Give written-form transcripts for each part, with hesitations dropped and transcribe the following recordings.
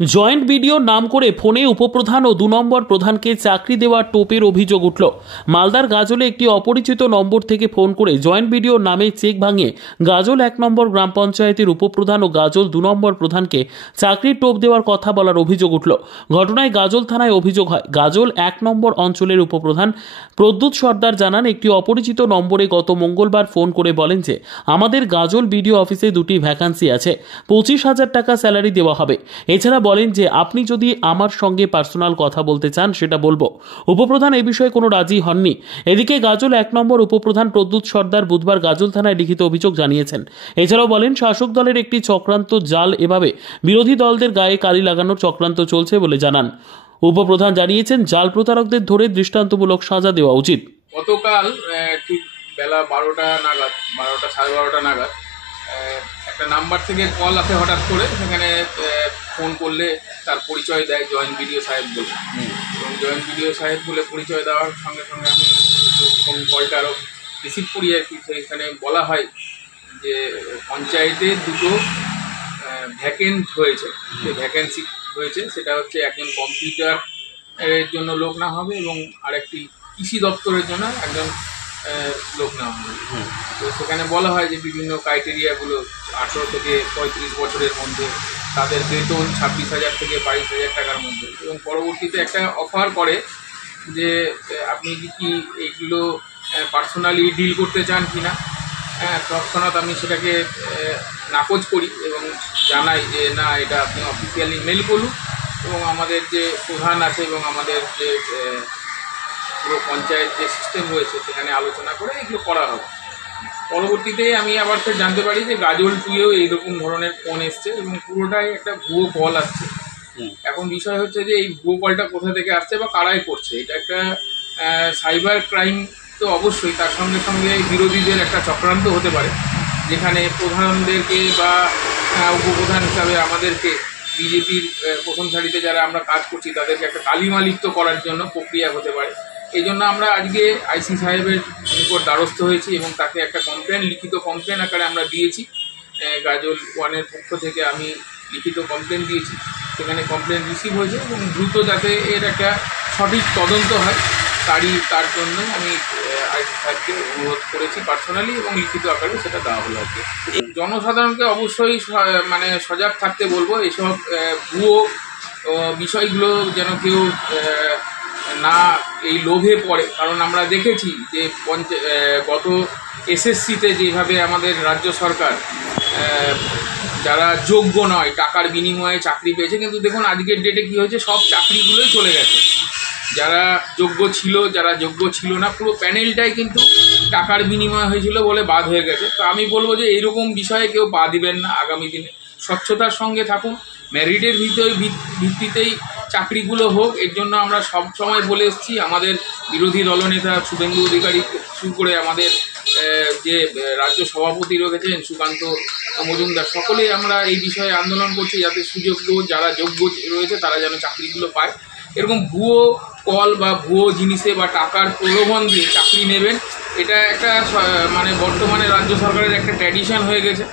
Joint বিডিওর নাম করে ফোনে উপপ্রধান ও 2 নম্বর প্রধানকে চাকরি দেওয়ার টোপের অভিযোগ উঠল। মালদার গাজলে একটি অপরিচিত নম্বর থেকে ফোন করে জয়েন্ট বিডিওর নামে চেক ভাঙিয়ে গাজল 1 নম্বর গ্রাম পঞ্চায়েতের উপপ্রধান ও গাজল 2 নম্বর প্রধানকে চাকরির টোপ দেওয়ার কথা বলার অভিযোগ উঠল। ঘটনায় গাজল থানায় অভিযোগ হয়। গাজল 1 নম্বর অঞ্চলের উপপ্রধান প্রদ্যুৎ সর্দার জানান, একটি অপরিচিত নম্বরে গত মঙ্গলবার ফোন করে বলেন যে আমাদের গাজল বিডিও অফিসে 2টি ভ্যাকান্সি আছে, 25,000 টাকা স্যালারি দেওয়া হবে। এছাড়া বলেন যে আপনি যদি আমার সঙ্গে পার্সোনাল কথা বলতে চান সেটা বলবো। উপপ্রধান এই বিষয়ে কোনো রাজি হননি। এদিকে গাজল 1 নম্বর উপপ্রধান প্রদ্যুৎ সর্দার বুধবার গাজল থানায় লিখিত অভিযোগ জানিয়েছেন। এছাড়াও বলেন শাসক দলের একটি চক্রান্ত জাল, এভাবে বিরোধী দলদের গায়ে কালি লাগানোর চক্রান্ত চলছে বলে জানান। উপপ্রধান জানিয়েছেন জাল প্রতারকদের ধরে দৃষ্টান্তমূলক সাজা দেওয়া উচিত। গতকাল ঠিক বেলা 12টা নাগাদ, 12টা সাড়ে 12টা নাগাদ একটা নাম্বার থেকে কল আসে হঠাৎ করে। সেখানে ফোন করলে তার পরিচয় দেয় জয়েন্ট বিডিও সাহেব বলে, এবং জয়েন্ট বিডিও সাহেব বলে পরিচয় দেওয়ার সঙ্গে সঙ্গে আমি ফোন কলটা আরও রিসিভ করি আর কি। সেইখানে বলা হয় যে পঞ্চায়েতে 2টো ভ্যাকেন্ট হয়েছে, যে ভ্যাকেন্সি হয়েছে সেটা হচ্ছে একজন কম্পিউটার এর জন্য লোক না হবে এবং আরেকটি কৃষি দপ্তরের জন্য একজন লোক নেওয়া হবে। তো সেখানে বলা হয় যে বিভিন্ন ক্রাইটেরিয়াগুলো 18 থেকে 35 বছরের মধ্যে, তাদের বেতন 26,000 থেকে 22,000 টাকার মধ্যে, এবং পরবর্তীতে একটা অফার করে যে আপনি কি এইগুলো পার্সোনালি ডিল করতে চান কি না। তৎক্ষণাৎ আমি সেটাকে নাকচ করি এবং জানাই যে না, এটা আপনি অফিসিয়ালি মেল করুন এবং আমাদের যে প্রধান আছে এবং আমাদের যে পুরো পঞ্চায়েত যে সিস্টেম রয়েছে সেখানে আলোচনা করে এগুলো করা হবে। পরবর্তীতে আমি আবার ফের জানতে পারি যে গাজল 2-এও এইরকম ধরনের ফোন এসছে এবং পুরোটাই একটা ভুয়ো কল আসছে। এখন বিষয় হচ্ছে যে এই ভুয়ো কলটা কোথা থেকে আসছে বা কারাই করছে। এটা একটা সাইবার ক্রাইম তো অবশ্যই, তার সঙ্গে সঙ্গে বিরোধীদের একটা চক্রান্ত হতে পারে, যেখানে প্রধানদেরকে বা উপপ্রধান হিসাবে আমাদেরকে বিজেপির প্রথম সারিতে যারা আমরা কাজ করছি তাদেরকে একটা কালিমালিপ্ত করার জন্য প্রক্রিয়া হতে পারে। এই জন্য আমরা আজকে আইসি সাহেবের নিকট দ্বারস্থ হয়েছি এবং তাকে একটা কমপ্লেন, লিখিত কমপ্লেন আকারে আমরা দিয়েছি। গাজল 1-এর পক্ষ থেকে আমি লিখিত কমপ্লেন দিয়েছি, সেখানে কমপ্লেন রিসিভ হয়েছে এবং দ্রুত যাতে এর একটা সঠিক তদন্ত হয় তার জন্য আমি আইসি সাহেবকে অনুরোধ করেছি পার্সোনালি, এবং লিখিত আকারে সেটা দেওয়া হলো আর কি। জনসাধারণকে অবশ্যই মানে সজাগ থাকতে বলবো, এসব ভুয়ো বিষয়গুলো যেন কেউ না এই লোভে পড়ে। কারণ আমরা দেখেছি যে গত এসএসসিতে যেভাবে আমাদের রাজ্য সরকার যারা যোগ্য নয় টাকার বিনিময়ে চাকরি পেয়েছে, কিন্তু দেখুন আজকের ডেটে কী হয়েছে, সব চাকরিগুলোই চলে গেছে। যারা যোগ্য ছিল, যারা যোগ্য ছিল না, পুরো প্যানেলটাই কিন্তু টাকার বিনিময় হয়েছিল বলে বাদ হয়ে গেছে। তো আমি বলবো যে এইরকম বিষয়ে কেউ পা দিবেন না। আগামী দিনে স্বচ্ছতার সঙ্গে থাকুন, মেরিটের ভিত্তিতেই চাকরিগুলো হোক। এর জন্য আমরা সব সময় বলে এসেছি। আমাদের বিরোধী দলনেতা শুভেন্দু অধিকারী শুরু করে আমাদের যে রাজ্য সভাপতি রয়েছেন সুকান্ত মজুমদার, সকলেই আমরা এই বিষয়ে আন্দোলন করছি যাতে সুযোগ্য যারা যোগ্য রয়েছে তারা যেন চাকরিগুলো পায়। এরকম ভুয়ো কল বা ভুয়ো জিনিসে বা টাকার প্রলোভন দিয়ে চাকরি নেবেন, এটা একটা মানে বর্তমানে রাজ্য সরকারের একটা ট্র্যাডিশন হয়ে গেছে।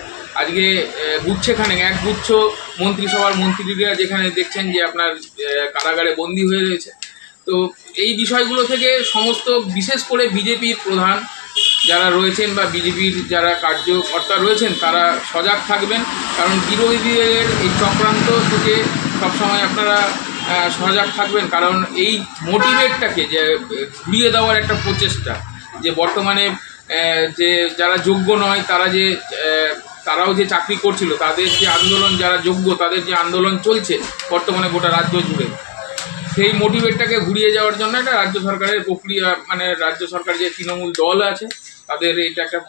আজকে গুচ্ছেখানে এক গুচ্ছ মন্ত্রিসভার মন্ত্রীরা যেখানে দেখছেন যে আপনার কারাগারে বন্দী হয়ে রয়েছে। তো এই বিষয়গুলো থেকে সমস্ত, বিশেষ করে বিজেপির প্রধান যারা রয়েছেন বা বিজেপির যারা কার্যকর্তা রয়েছেন তারা সজাগ থাকবেন। কারণ বিরোধীদের এই চক্রান্ত থেকে সবসময় আপনারা সজাগ থাকবেন। কারণ এই মোটিভেটটাকে যে ঘুরিয়ে দেওয়ার একটা প্রচেষ্টা, যে বর্তমানে যে যারা যোগ্য নয় তারাও যে চাকরি করছিল, তাদের যে আন্দোলন, যারা যোগ্য তাদের যে আন্দোলন চলছে বর্তমানে গোটা রাজ্য জুড়ে, সেই মোটিভেটটাকে ঘুরিয়ে যাওয়ার জন্য একটা রাজ্য সরকারের প্রক্রিয়া, মানে রাজ্য সরকার যে তৃণমূল দল আছে তাদের এটা একটা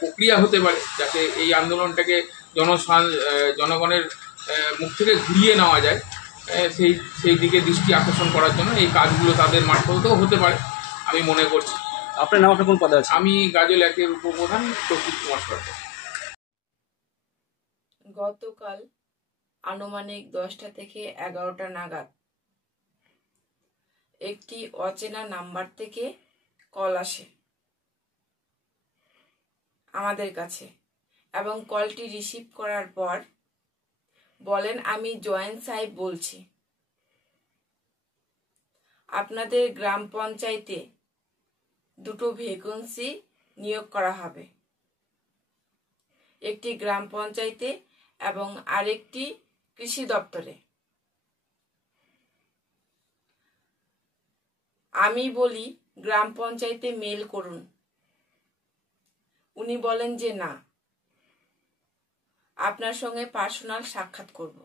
প্রক্রিয়া হতে পারে, যাতে এই আন্দোলনটাকে জনগণের মুখ থেকে ঘুরিয়ে নেওয়া যায়। সেই দিকে দৃষ্টি আকর্ষণ করার জন্য এই কাজগুলো তাদের মারফতেও হতে পারে আমি মনে করছি। আপনার নাম, আপনার কোন পদে আছে? আমি গাজল 1-এর উপপ্রধান প্রদ্যুৎ কুমার সরকার। গতকাল আনুমানিক 10টা থেকে 11টা নাগাদ একটি অচেনা নাম্বার থেকে কল আসে আমাদের কাছে, এবং কলটি রিসিভ করার পর বলেন আমি জয়েন্ট সাহেব বলছি, আপনাদের গ্রাম পঞ্চায়েতে 2টো ভ্যাকেন্সি নিয়োগ করা হবে, একটি গ্রাম পঞ্চায়েতে এবং আরেকটি কৃষি দপ্তরে। আমি বলি গ্রাম পঞ্চায়েতে মেল করুন, উনি বলেন যে না, আপনার সঙ্গে পার্সোনাল সাক্ষাৎ করব।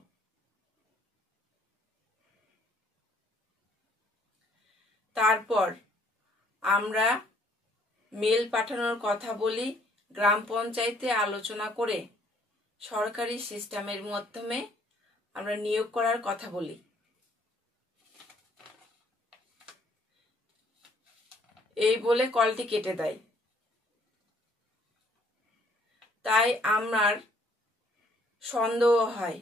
তারপর আমরা মেল পাঠানোর কথা বলি, গ্রাম পঞ্চায়েতে আলোচনা করে সরকারি সিস্টেমের মাধ্যমে আমরা নিয়োগ করার কথা বলি। এই বলে কলটি কেটে দেয়। তাই আমার সন্দেহ হয়।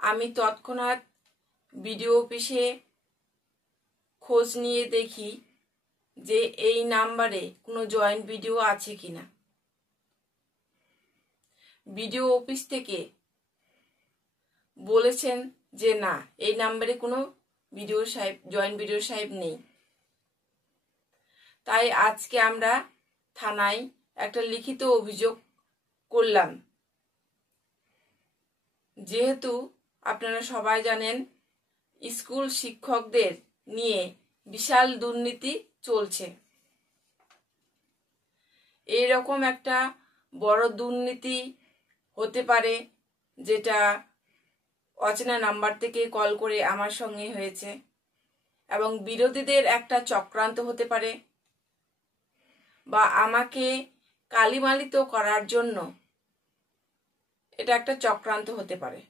আমি তৎক্ষণাৎ বিডিও অফিসে খোঁজ নিয়ে দেখি যে এই নাম্বারে কোনো জয়েন্ট বিডিও আছে কিনা। বিডিও অফিস থেকে বলেছেন যে না, এই নাম্বারে কোনো বিডিও সাহেব, জয়েন্ট বিডিও সাহেব নেই। তাই আজকে আমরা থানায় একটা লিখিত অভিযোগ করলাম। যেহেতু আপনারা সবাই জানেন স্কুল শিক্ষকদের নিয়ে বিশাল দুর্নীতি চলছে, এইরকম একটা বড় দুর্নীতি হতে পারে যেটা অচেনা নাম্বার থেকে কল করে আমার সঙ্গে হয়েছে, এবং বিরোধীদের একটা চক্রান্ত হতে পারে, বা আমাকে কালিমালিত করার জন্য এটা একটা চক্রান্ত হতে পারে।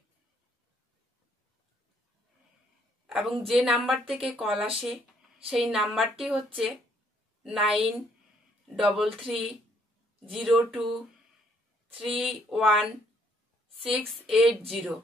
এবং যে নাম্বার থেকে কল আসে সেই নাম্বারটি হচ্ছে 9330231680।